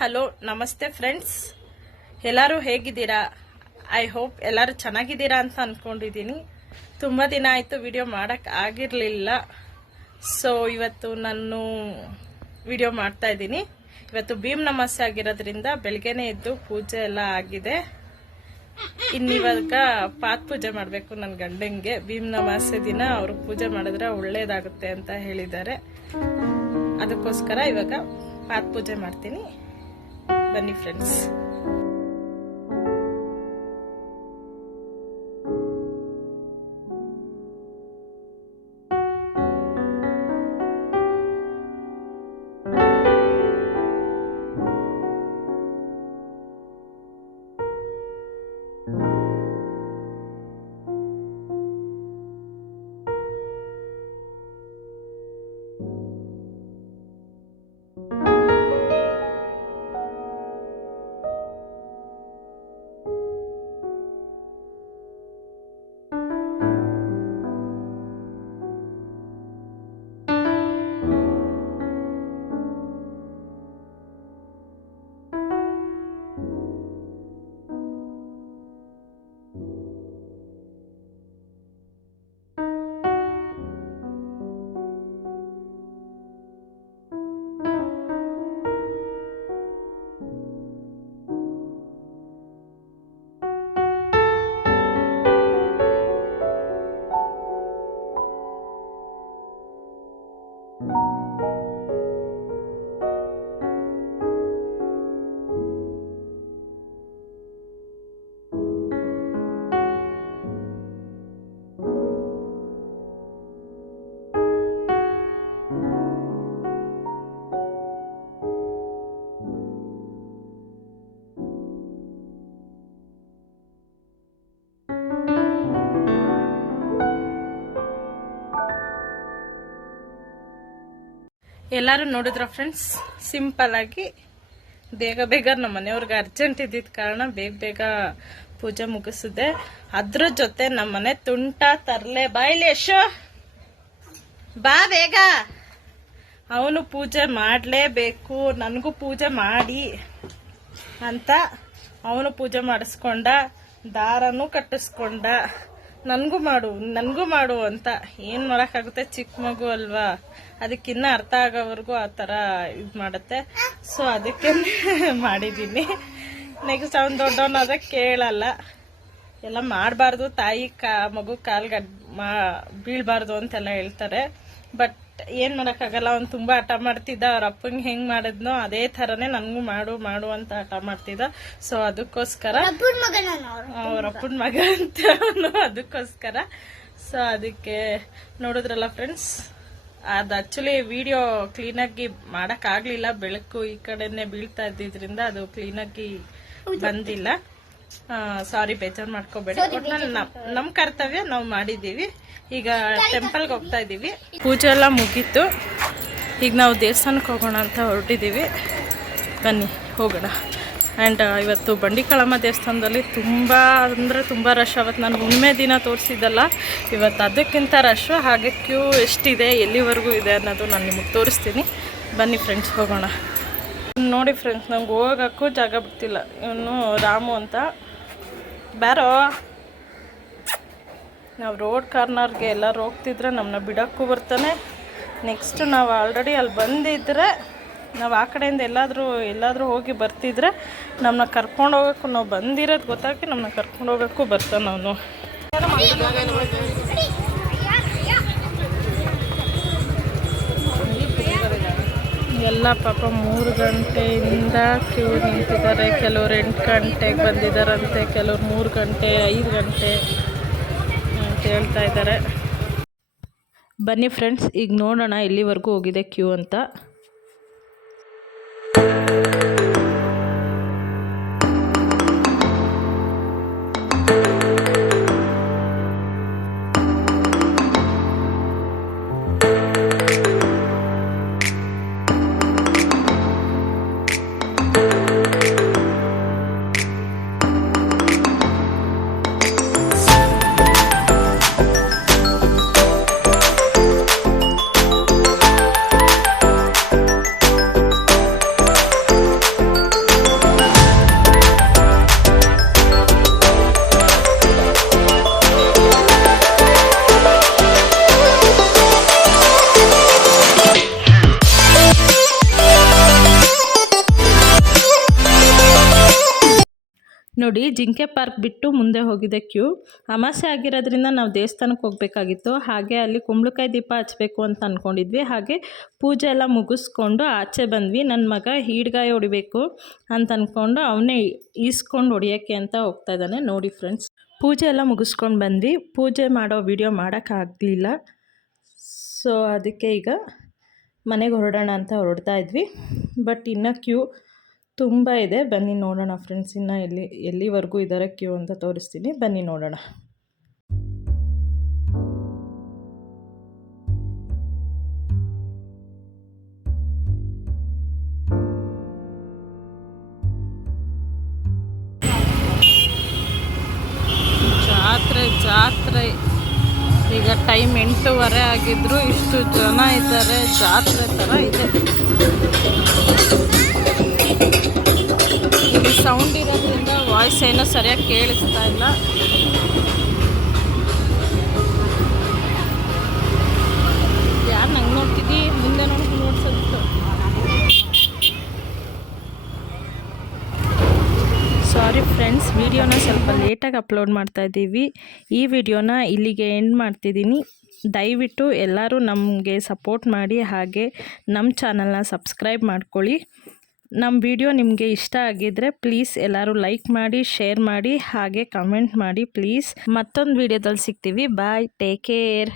Hello, ನಮಸ್ತೆ friends ಎಲ್ಲರೂ ಹೇಗಿದ್ದೀರಾ? ಐ ಹೋಪ್ ಎಲ್ಲರೂ ಚೆನ್ನಾಗಿದ್ದೀರಾ ಅಂತ ಅಂದ್ಕೊಂಡಿದ್ದೀನಿ ತುಂಬ ದಿನ ಆಯಿತು ವಿಡಿಯೋ ಮಾಡೋಕ್ಕೆ ಆಗಿರಲಿಲ್ಲ. ಸೊ ಇವತ್ತು ನಾನು ವಿಡಿಯೋ ಮಾಡ್ತಾ ಇದ್ದೀನಿ. ಇವತ್ತು ಭೀಮ್ ನಮಸ್ತೆ ಆಗಿರೋದ್ರಿಂದ ಬೆಳಗ್ಗೆನೇ ಎದ್ದು ಪೂಜೆ ಎಲ್ಲ ಆಗಿದೆ. ಇನ್ನಿವಾಗ ಪಾತ್ ಪೂಜೆ ಮಾಡಬೇಕು ನನ್ನ ಗಂಡಂಗೆ. ಭೀಮ್ ನಮಾಸೆ ದಿನ ಅವರು ಪೂಜೆ ಮಾಡಿದ್ರೆ ಒಳ್ಳೇದಾಗುತ್ತೆ ಅಂತ ಹೇಳಿದ್ದಾರೆ. ಅದಕ್ಕೋಸ್ಕರ ಇವಾಗ ಪಾತ್ ಪೂಜೆ ಮಾಡ್ತೀನಿ. ಬನ್ನಿ ಫ್ರೆಂಡ್ಸ್ ಎಲ್ಲರೂ ನೋಡಿದ್ರ ಫ್ರೆಂಡ್ಸ್ ಸಿಂಪಲ್ ಆಗಿ ಬೇಗ ಬೇಗ ನಮ್ಮ ಮನೆಯವ್ರಿಗೆ ಅರ್ಜೆಂಟ್ ಇದ್ದಿದ್ದ ಕಾರಣ ಬೇಗ ಬೇಗ ಪೂಜೆ ಮುಗಿಸಿದೆ. ಅದ್ರ ಜೊತೆ ನಮ್ಮ ಮನೆ ತುಂಟ ತರ್ಲೆ ಬಾಯ್ಲಿ ಯಶೋ. ಬಾ ಬೇಗ. ಅವನು ಪೂಜೆ ಮಾಡಲೇಬೇಕು, ನನಗೂ ಪೂಜೆ ಮಾಡಿ ಅಂತ ಅವನು ಪೂಜೆ ಮಾಡಿಸ್ಕೊಂಡ, ದಾರನೂ ಕಟ್ಟಿಸ್ಕೊಂಡ. ನನಗೂ ಮಾಡು ನನಗೂ ಮಾಡು ಅಂತ. ಏನು ಮಾಡೋಕ್ಕಾಗುತ್ತೆ? ಚಿಕ್ಕ ಮಗು ಅಲ್ವಾ? ಅದಕ್ಕಿನ್ನ ಅರ್ಥ ಆಗೋವರೆಗೂ ಆ ಥರ ಇದು ಮಾಡುತ್ತೆ. ಸೊ ಅದಕ್ಕೆ ಮಾಡಿದ್ದೀನಿ. ನೆಕ್ಸ್ಟ್ ಅವ್ನು ದೊಡ್ಡವನಾದ ಕೇಳಲ್ಲ. ಎಲ್ಲ ಮಾಡಬಾರ್ದು. ತಾಯಿ ಕಾ, ಮಗು ಕಾಲ್ಗಡ್ ಮಾ, ಬೀಳಬಾರ್ದು ಅಂತೆಲ್ಲ ಹೇಳ್ತಾರೆ. ಬಟ್ ಏನ್ ಮಾಡಕ್ಕಾಗಲ್ಲ ಅವ್ನು ತುಂಬಾ ಹಠ ಮಾಡ್ತಿದ್ದ ಅವ್ರ ಅಪ್ಪಂಗೆ ಹೆಂಗ್ ಮಾಡಿದ್ನೋ ಅದೇ ಥರನೇ ನನಗೂ ಮಾಡು ಮಾಡು ಅಂತ ಹಠ ಮಾಡ್ತಿದ್ದ. ಸೊ ಅದಕ್ಕೋಸ್ಕರ ಅವ್ರ ಅಪ್ಪನ ಮಗ. ಅಂತ ಅವ್ನು ಅದಕ್ಕೋಸ್ಕರ. ಸೊ ಅದಕ್ಕೆ ನೋಡಿದ್ರಲ್ಲ ಫ್ರೆಂಡ್ಸ್ ಅದು ಆಕ್ಚುಲಿ ವಿಡಿಯೋ ಕ್ಲೀನಾಗಿ ಮಾಡೋಕ್ಕಾಗಲಿಲ್ಲ ಬೆಳಕು ಈ ಕಡೆನೆ ಬೀಳ್ತಾ ಇದ್ದಿದ್ರಿಂದ ಅದು ಕ್ಲೀನಾಗಿ ಬಂದಿಲ್ಲ. ಸಾರಿ ಬೇಜಾರು ಮಾಡ್ಕೋಬೇಡಿ. ಒಟ್ನಲ್ಲಿ ನಮ್ ನಮ್ಮ ಕರ್ತವ್ಯ ನಾವು ಮಾಡಿದ್ದೀವಿ ಈಗ ಟೆಂಪಲ್ಗೆ ಹೋಗ್ತಾ ಇದ್ದೀವಿ ಪೂಜೆ ಎಲ್ಲ ಮುಗೀತು. ಈಗ ನಾವು ದೇವಸ್ಥಾನಕ್ಕೆ ಹೋಗೋಣ ಅಂತ ಹೊರಟಿದ್ದೀವಿ ಬನ್ನಿ ಹೋಗೋಣ. ಆ್ಯಂಡ್ ಇವತ್ತು ಬಂಡಿಕಾಳಮ್ಮ ದೇವಸ್ಥಾನದಲ್ಲಿ ತುಂಬ ಅಂದರೆ ತುಂಬ ರಶ್ ಅವತ್ತು. ನಾನು ಹುಣ್ಣಿಮೆ ದಿನ ತೋರಿಸಿದ್ದಲ್ಲ ಇವತ್ತು ಅದಕ್ಕಿಂತ ರಶ್ ಹಾಗೆ ಕ್ಯೂ ಎಷ್ಟಿದೆ ಎಲ್ಲಿವರೆಗೂ ಇದೆ ಅನ್ನೋದು ನಾನು ನಿಮಗೆ ತೋರಿಸ್ತೀನಿ. ಬನ್ನಿ ಫ್ರೆಂಡ್ಸ್ ಹೋಗೋಣ. ನೋಡಿ ಫ್ರೆಂಡ್ಸ್ ನಂಗೆ ಹೋಗೋಕ್ಕೂ ಜಾಗ ಬಿಡ್ತಿಲ್ಲ. ಇವನು ರಾಮು ಅಂತ. ಬ್ಯಾರೋ. ನಾವು ರೋಡ್ ಕಾರ್ನರ್ಗೆ ಎಲ್ಲರೂ ಹೋಗ್ತಿದ್ರೆ ನಮ್ಮನ್ನ ಬಿಡೋಕ್ಕೂ ಬರ್ತಾನೆ. ನೆಕ್ಸ್ಟ್ ನಾವು ಆಲ್ರೆಡಿ ಅಲ್ಲಿ ಬಂದಿದ್ದರೆ ನಾವು ಆ ಕಡೆಯಿಂದ ಎಲ್ಲಾದರೂ ಎಲ್ಲಾದರೂ ಹೋಗಿ ಬರ್ತಿದ್ರೆ ನಮ್ಮನ್ನ ಕರ್ಕೊಂಡು ಹೋಗೋಕ್ಕೂ ನಾವು ಬಂದಿರೋದು ಗೊತ್ತಾಗಿ ನಮ್ಮನ್ನ ಕರ್ಕೊಂಡು ಹೋಗೋಕ್ಕೂ ಬರ್ತಾನೆ ಅವನು. ಎಲ್ಲ ಪಾಪ ಮೂರು ಗಂಟೆಯಿಂದ ಕ್ಯೂ ನಿಂತಿದ್ದಾರೆ. ಕೆಲವ್ರು ಎಂಟು ಗಂಟೆಗೆ ಬಂದಿದ್ದಾರಂತೆ, ಕೆಲವ್ರು ಮೂರು ಗಂಟೆ, ಐದು ಗಂಟೆ ಅಂತ ಹೇಳ್ತಾ ಇದ್ದಾರೆ. ಬನ್ನಿ ಫ್ರೆಂಡ್ಸ್ ಈಗ ನೋಡೋಣ ಎಲ್ಲಿವರೆಗೂ ಹೋಗಿದೆ ಕ್ಯೂ ಅಂತ. ನೋಡಿ ಜಿಂಕೆ ಪಾರ್ಕ್ ಬಿಟ್ಟು ಮುಂದೆ ಹೋಗಿದೆ ಕ್ಯೂ. ಅಮಾಸೆ ಆಗಿರೋದ್ರಿಂದ ನಾವು ದೇವಸ್ಥಾನಕ್ಕೆ ಹೋಗಬೇಕಾಗಿತ್ತು. ಹಾಗೆ ಅಲ್ಲಿ ಕುಂಬಳಕಾಯಿ ದೀಪ ಹಚ್ಚಬೇಕು ಅಂತ ಅಂದ್ಕೊಂಡಿದ್ವಿ ಹಾಗೆ ಪೂಜೆ ಎಲ್ಲ ಮುಗಿಸ್ಕೊಂಡು ಆಚೆ ಬಂದ್ವಿ. ನನ್ನ ಮಗ ಹೀಡ್ಗಾಯಿ ಹೊಡಿಬೇಕು ಅಂತ ಅಂದ್ಕೊಂಡು ಅವನೇ ಈಸ್ಕೊಂಡು ಹೊಡಿಯೋಕ್ಕೆ ಅಂತ ಹೋಗ್ತಾ ಇದ್ದಾನೆ. ನೋಡಿ ಫ್ರೆಂಡ್ಸ್ ಪೂಜೆ ಎಲ್ಲ ಮುಗಿಸ್ಕೊಂಡು ಬಂದ್ವಿ. ಪೂಜೆ ಮಾಡೋ ವಿಡಿಯೋ ಮಾಡೋಕ್ಕಾಗಲಿಲ್ಲ ಸೊ ಅದಕ್ಕೆ ಈಗ ಮನೆಗೆ ಹೊರಡೋಣ ಅಂತ ಹೊರಡ್ತಾ ಇದ್ವಿ. ಬಟ್ ಇನ್ನು ಕ್ಯೂ ತುಂಬ ಇದೆ. ಬನ್ನಿ ನೋಡೋಣ ಫ್ರೆಂಡ್ಸ್ ಇನ್ನು ಎಲ್ಲಿ, ಎಲ್ಲಿವರೆಗೂ ಇದ್ದಾರೆ ಕ್ಯೂ ಅಂತ ತೋರಿಸ್ತೀನಿ. ಬನ್ನಿ ನೋಡೋಣ. ಜಾತ್ರೆ ಜಾತ್ರೆ. ಈಗ ಟೈಮ್ ಎಂಟೂವರೆ ಆಗಿದ್ರು ಇಷ್ಟು ಜನ ಇದ್ದಾರೆ. ಜಾತ್ರೆ ಥರ ಇದೆ. ವಾಯ್ಸ್ ಏನೋ ಸರಿಯಾಗಿ ಕೇಳಿಸ್ತಾ ಇಲ್ಲ. ಯಾರು ನಂಗೆ ನೋಡ್ತಿದ್ದಿ? ಮುಂದೆ ನೋಡಿ ನೋಡ್ಸೋದಿತ್ತು ಸಾರಿ ಫ್ರೆಂಡ್ಸ್ ವಿಡಿಯೋನ ಸ್ವಲ್ಪ ಲೇಟಾಗಿ ಅಪ್ಲೋಡ್ ಮಾಡ್ತಾ ಇದ್ದೀವಿ. ಈ ವಿಡಿಯೋನ ಇಲ್ಲಿಗೆ ಎಂಡ್ ಮಾಡ್ತಿದ್ದೀನಿ. ದಯವಿಟ್ಟು ಎಲ್ಲರೂ ನಮಗೆ ಸಪೋರ್ಟ್ ಮಾಡಿ, ಹಾಗೆ ನಮ್ಮ ಚಾನಲ್ನ ಸಬ್ಸ್ಕ್ರೈಬ್ ಮಾಡ್ಕೊಳ್ಳಿ. ನಮ್ಮ ವಿಡಿಯೋ ನಿಮಗೆ ಇಷ್ಟ ಆಗಿದ್ರೆ ಪ್ಲೀಸ್ ಎಲ್ಲರೂ ಲೈಕ್ ಮಾಡಿ ಶೇರ್ ಮಾಡಿ, ಹಾಗೆ ಕಮೆಂಟ್ ಮಾಡಿ ಪ್ಲೀಸ್ ಮತ್ತೊಂದು ವಿಡಿಯೋದಲ್ಲಿ ಸಿಗ್ತೀವಿ. Bye take care